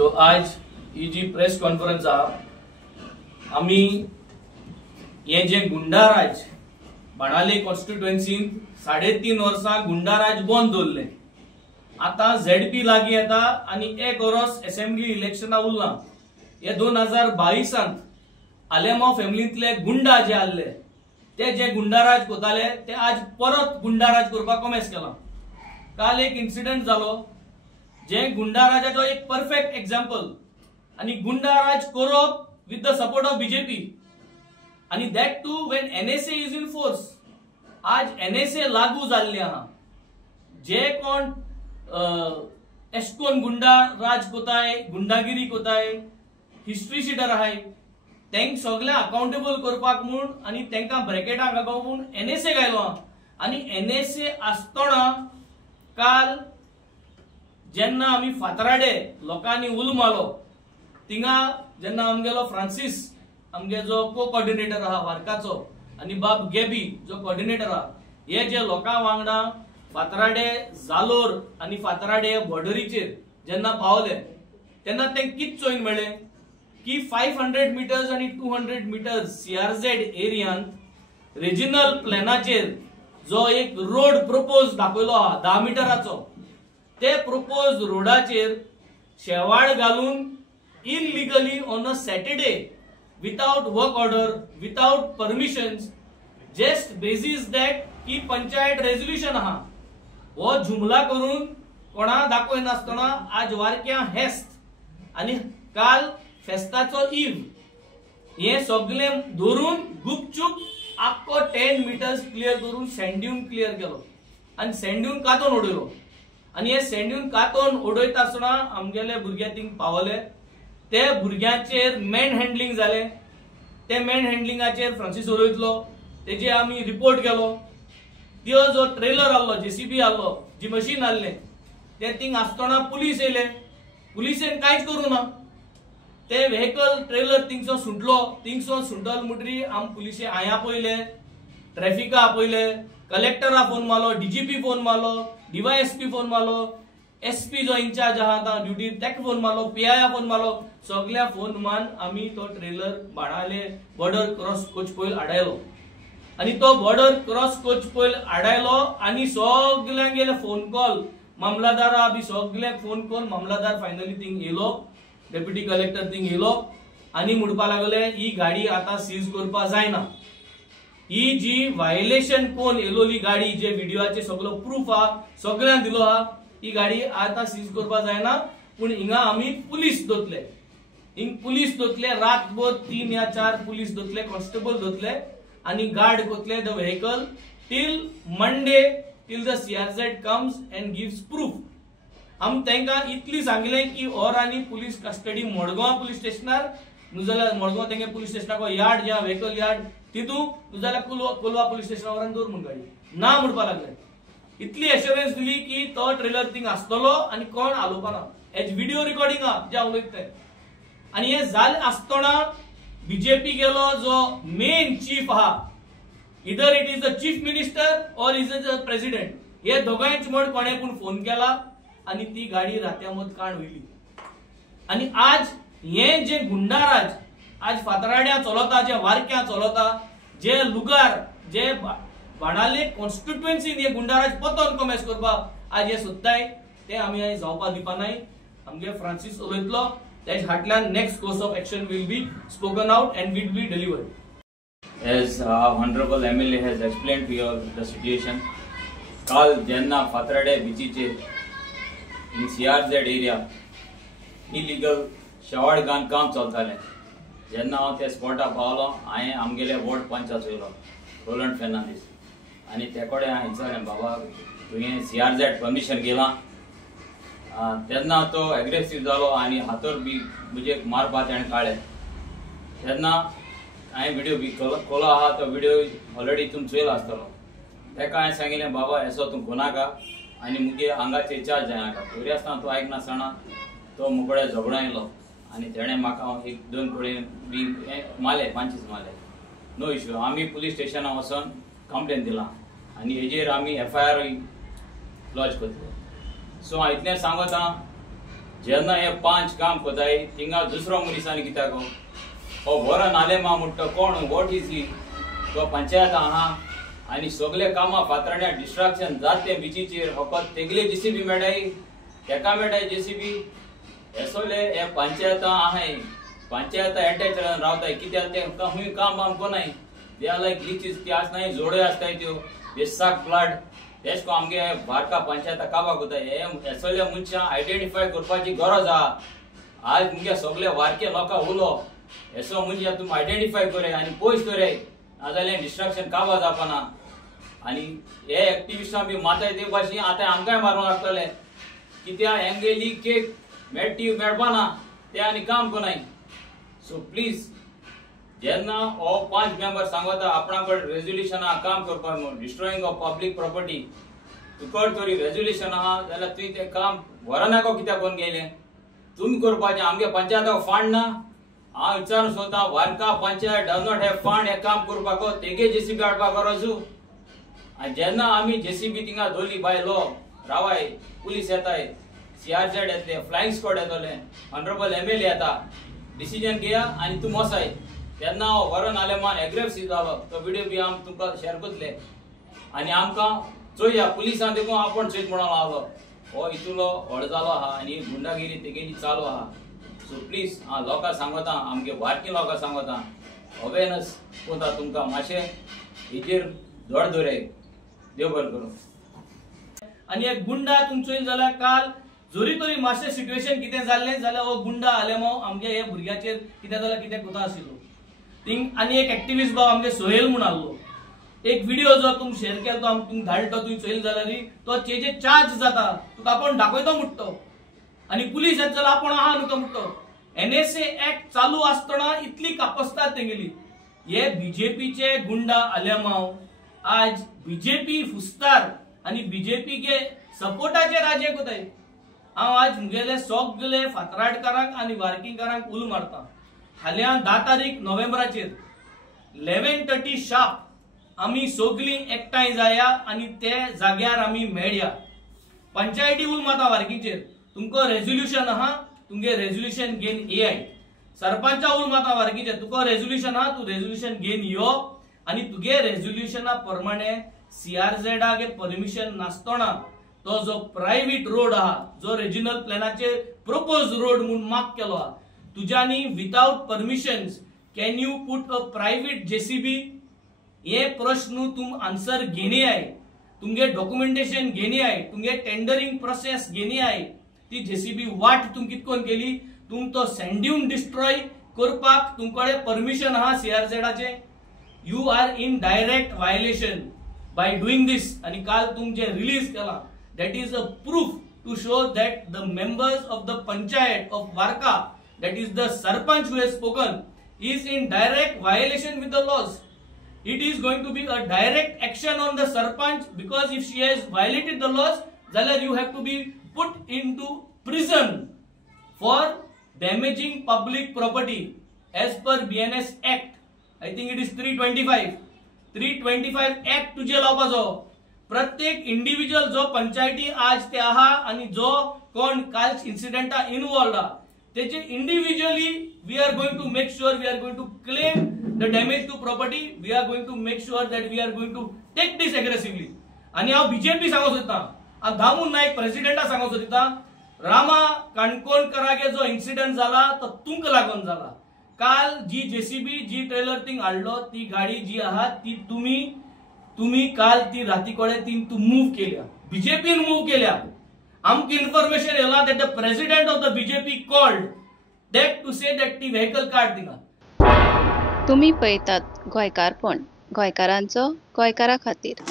So आज ही जी press conference आम्ही हे जे गुंडाराज बाणाले कॉन्स्टिट्युएन्सीन 3.5 वर्सां गुंडाराज बंद दवरले। आता झेडपी लागीं येता आणि 1 वर्स असेंब्ली इलेक्शना उरलां। हे 2022 आलेमांव फॅमिलींतले गुंडा जे आसले ते जे गुंडाराज कोताले ते आज परत गुंडाराज करपाक कमेस केला। काल एक इन्सिडेंट जालो जे गुंडाराजाचो एक परफेक्ट एग्जाम्पल आणि गुंडाराज करप with the support of BJP आणि that too when NSA is in force. आज एनएसए लागू जाल्ले आहा। जे कोण एशकोन गुंडाराज कोताय गुंडागिरी कोताय हिस्ट्री शीटर आहाय तेंक सगळे अकाउंटेबल करपाक म्हूण आणि तेंका ब्रॅकेटाक लागून म्हूण एनएसए गायलो आणि एनएसए आसतना काल जेन्ना आमी फातराडे लोकांनी उल मारलो तिंगा जेन्ना आमगेलो फ्रांसीस आमगे जो को कोऑर्डिनेटर आहा वारकाचो आणि बाब गेबी जो कोऑर्डिनेटर आहा हे जे लोकां वांगडा फातराडे जालोर आणि फातराडे बॉर्डरीचेर जेन्ना पावले तेन्ना ते कित चोयन मेळ्ळे की 500 मीटर्स आणि 200 मीटर्स सीआरझेड एरियांत रिजनल प्लॅनाचेर जो एक रोड प्रपोज दाखयलो आहा 10 मीटराचो ते प्रपोज रोडाचेर शेवाळ घालून illegally on a Saturday without work order without permissions just basis that की पंचायत रेझोल्युशन आहा हो जुमला करून कोणा दाखोय नासतना आज वारक्या हेस्त आणि काल फेस्ताचो ईव हे सगळे धरून गुपचूप आख्खो 10 मीटर्स क्लियर करून सँड्यून क्लियर केलो आणि सँड्यून कातोन उडयलो आणि हे सँड्यून कातोन उडयता आसतना आमगेले भुरगे थिंग पावले ते भुरग्यांचेर मॅन हँडलिंग जाले। ते मॅन हँडलिंगाचेर फ्रांसीस उलयतलो तेजे आमी रिपोर्ट केलो। त्यो जो ट्रेलर आसलो जेसीबी आसलो जी मशीन आसले ते थिंग आसतना पुलीस येयले पुलिसेन कांयच करूं ना ते व्हेकल ट्रेलर थिंगसो सुंटल म्हणटरी आम पुलिशे आया पयले ट्रॅफिका पयले कलेक्टरा फोन मारलो डीजीपी फोन मारलो डीवायएसपी फोन मारलो एसपी जो इंचार्ज आहा ड्युटी तेका फोन मारलो पीआय फोन मारलो सगळ्या फोन मान आमी तो ट्रेलर बाणाले बॉर्डर क्रॉस कोच पॉयल आडायलो आणि तो बॉर्डर क्रॉस कोच पॉयल आडायलो आणि सगळ्यांक गेले फोन कॉल मामलादारा बी सगळ्यांक फोन करून मामलादार फायनली थिंग येयलो डेप्युटी कलेक्टर थिंग येयलो आणि म्हणपा लागले ही गाडी आता सीज करपा जायना। ही जी व्हायोलेशन कोण येलोली गाडी जे व्हिडिओचे सगळो प्रूफ हा सगळ्यांक दिलो हा ही गाडी आता सीज करपा जायना पण हिंगा आमी पुलीस दोतले हिंग पुलीस दोतले रातभर 3 या 4 पुलीस दोतले कॉन्स्टेबल दोतले आणि गार्ड कोतले the vehicle till Monday till the CRZ comes and gives proof. आम तेंका इतली सांगले की और आणि पुलीस कस्टडी मडगांव पुलीस स्टेशनार नुजाल्यार मडगांव तेंगे पुलीस स्टेशनाक यार्ड ज्या व्हेकल यार्ड तितू नुजाल्यार कोलवा पुलीस स्टेशनावर दवर म्हण गाडी ना म्हणपा लागले। इतली एश्युरन्स दिली की तो ट्रेलर थिंग आसतलो आणि कोण आलोवपाना हेज व्हिडिओ रिकॉर्डिंग हा जे उलयता आणि हे जाले आसतना बीजेपी गेलो जो मेन चीफ आहा इधर it is the chief minister और इज द प्रेसिडेंट हे दोगांच मड कोणे पण फोन केला आणि ती गाडी रात्यामत काण वयली आणि आज हे जे गुंडाराज आज फातराड्या चलता जे वारक्या चलता जे लुगार जे बाणाले कॉन्स्टिट्युएन्सी हे गुंडाराज पतन कमेस करपा आज हे सोदताय ते आमी आज जावपा दिपानाय। आमगे फ्रांसीस उलयतलो तेज हाटल्यान next course of action will be spoken out and will be delivered. As honorable MLA has explained to you the situation, काल जेन्ना फातराडे बीचीचेर in CRZ area illegal शेवाळ बांदकाम चलतालें जेन्ना हांव त्या स्पॉटार पावलो हांवें आमगेले वॉर्ड पंच चयलो रोलंड फेर्नांडीस आनी ते कडेन हांवें विचारलें बाबा तुवें CRZ परमिशन केलां तेन्ना तो एग्रेसीव जालो आनी हातोर बी म्हणजे मारपा ताणें काडले तेन्ना हांवें व्हिडिओ बी कोलो आहा तो व्हिडिओ ऑलरेडी तुमी चोयलो आसतलो ताका हांवें सांगिल्लें बाबा असो तूं कोनाका आनी मुगे हांगाचे चार्ज जायनाका पयलीं आसतना तो आयकनासतना तो मुकडे झगडो येयलो आनी तेणें म्हाका 1-2 कडेन बी मारले पांचीस मारले नो इश्यू आमी पुलीस स्टेशनार वचोन कंप्लेन दिलां आनी हेजेर आमी FIR लॉन्च करतले। सो हांव इतलें सांगता जेन्ना हे 5 काम कोताय थिंगा दुसरो मनीसांनी कित्याक हो बरो नाले मा म्हणटा कोण वॉट इज ही तो पंचायत आहा आणि सगळे कामां फातरण्या डिस्ट्रॅक्शन जाते बिचीचेर फकत तेगले जेसीबी मेळटाय तेका मेळटाय जेसीबी एसोले हे पंचायत आहाय पंचायत अटॅच रावताय कित्याक ते खूंय काम बाम कोनाय दे आर लायक ग्लिचीस ती आसनाय जोड्यो आसताय त्यो बेसाक फ्लड तेश को आमगे बारका पंचायत काबाक कोताय हे एसोले मनशां आयडेंटिफाय करपाची गरज आहा आज मुगे सगळे वारके लोकां उलो एसो मनशा तुमी आयडेंटिफाय करे आनी पयस करे नाजाल्यार डिस्ट्रॅक्शन काबा जावपाना आनी हे एक्टिविस्टां बी माताय ते भाशेन आतां आमकांय मारूंक लागतले कित्याक हेंगेली केक मेळटी मेळपाना ते आनी काम कोनाय सो प्लीज जेन्ना हो 5 मेंबर सांगता आपणाकड रेजोल्यूशन आहा काम करपाक म्हूण डिस्ट्रॉयिंग ऑफ पब्लीक प्रॉपर्टी तुकड तरी रेजोल्यूशन आहा जाल्यार तुवें तें काम व्हरनाको कित्याक कोण गेलें तुमी करपाचें आमगे पंचायताक फंड ना हांव विचारून सोदता वारका panchayat does not have fund हे काम करपाक तेगे जेसीबी हाडपाक गरजू आनी जेन्ना आमी जेसीबी थिंगा दवरली बाय लो रावाय पुलीस येताय CRZ येतले फ्लायिंग स्क्वॉड येतले ऑनरेबल MLA येता डिसिजन घेया आनी तूं मोसाय तेन्ना हो वरण आलेमान एग्रेसिव्ह जालो तो व्हिडिओ बी आम तुमकां शेअर करतले आनी आमकां चोया पुलिसां देखून आपण चोयत म्हणून लागलो हो इतुलो व्हड जालो आहा आनी गुंडागिरी तेगेली चालू आहा सो प्लीज हांव लोकांक सांगता आमगे बारकी लोकांक सांगता अवेरनस कोता तुमकां मातशें हेजेर धड दवराय देव बरें करूं आनी एक गुंडा तुम चोयन जाल्यार काल जोरी तरी मातशें सिट्युएशन कितें जाल्लें जाल्यार हो गुंडा आलेमो आमगे हे भुरग्याचेर कितें जाल्यार कितें कोता आशिल्लो थिंग आनी एक एक्टिविस्ट भाव आमगे सोहेल म्हूण आहलो एक व्हिडिओ जो तुम शेअर केलो तो तुमकां धाडलो तुवें चोयलो जाल्यार तो चेजे चार्ज जाता तुका आपण दाखयतो म्हणटो आनी पुलीस येत जाल्यार आपण आहा न्हू तो म्हणटो NSA एक्ट चालू आसतना इतली कापस्तात तेंगेली हे बीजेपीचे गुंडा आलेमाव आज बीजेपी फुस्तार आनी बीजेपी के सपोर्टाचे राजे कोताय हांव आज मुगेले सगळे फातराडकारांक आनी वार्किंगकारांक उलो मारता हाल्या 10 तारीख नोव्हेंबराचेर 11:30 शार्प आमी सगळीं एकठांय जाया आनी ते जाग्यार आमी मेळया पंचायती उलो मारता वार्किंगचेर तुमको रेजोल्यूशन आहा तुमगे रेजोल्यूशन घेवन येयाय सरपंचा उलो मारता वार्किंगचेर तुका रेजोल्यूशन आहा तू रेजोल्यूशन घेवन यो आनी तुगे रेजोल्यूशना प्रमाणे CRZ गे परमिशन नासतना तो जो प्रायव्हेट रोड आहा जो रिजनल प्लॅनाचे प्रपोज रोड म्हणून मार्क केलो आहा तुज्यानी without permissions can you put a private JCB हे प्रश्न तुम आन्सर घेणे आहे तुमगे डॉक्युमेंटेशन घेणे आहे तुमगे टेंडरिंग प्रोसेस घेणे आहे ती जेसीबी वाट तुम कितकोन केली तुम तो सँड्यून डिस्ट्रॉय करपाक तुमकडे परमिशन आहा CRZ चे you are in direct violation by doing this आणि काल तुम जे रिलीज केला that is a proof to show that the members of the panchayat of Varka, that is the sarpanch who has spoken, is in direct violation with the laws. It is going to be a direct action on the sarpanch because if she has violated the laws, then you have to be put into prison for damaging public property as per BNS Act. I think it is 325. 325 Act तुझे लावपाचो प्रत्येक individual जो पंचायती आज ते आहा आणि जो कोण काल इन्सिडेंटा इन्वॉल्व्ड आहा तेचे individually we are going to make sure we are going to claim the damage to property we are going to make sure that we are going to take this aggressively आणि हांव BJP सांगो सोदता हांव दामू नायक प्रेसिडेंटा सांगो सोदता रामा काणकोणकरागे जो incident जाला तो तुमकां लागून जाला काल जी जेसीबी जी ट्रेलर थिंग हाडलो ती गाडी जी आहा ती तुम्ही काल ती रातीकोडे ती तू मूव केल्या बीजेपीन मूव केल्या आमकी इन्फॉर्मेशन येला that the president of the BJP called that to say that ती व्हेकल कार्ड थिंगा तुम्ही पळयतात गोंयकारपण गोंयकारांचो गोंयकारा खातीर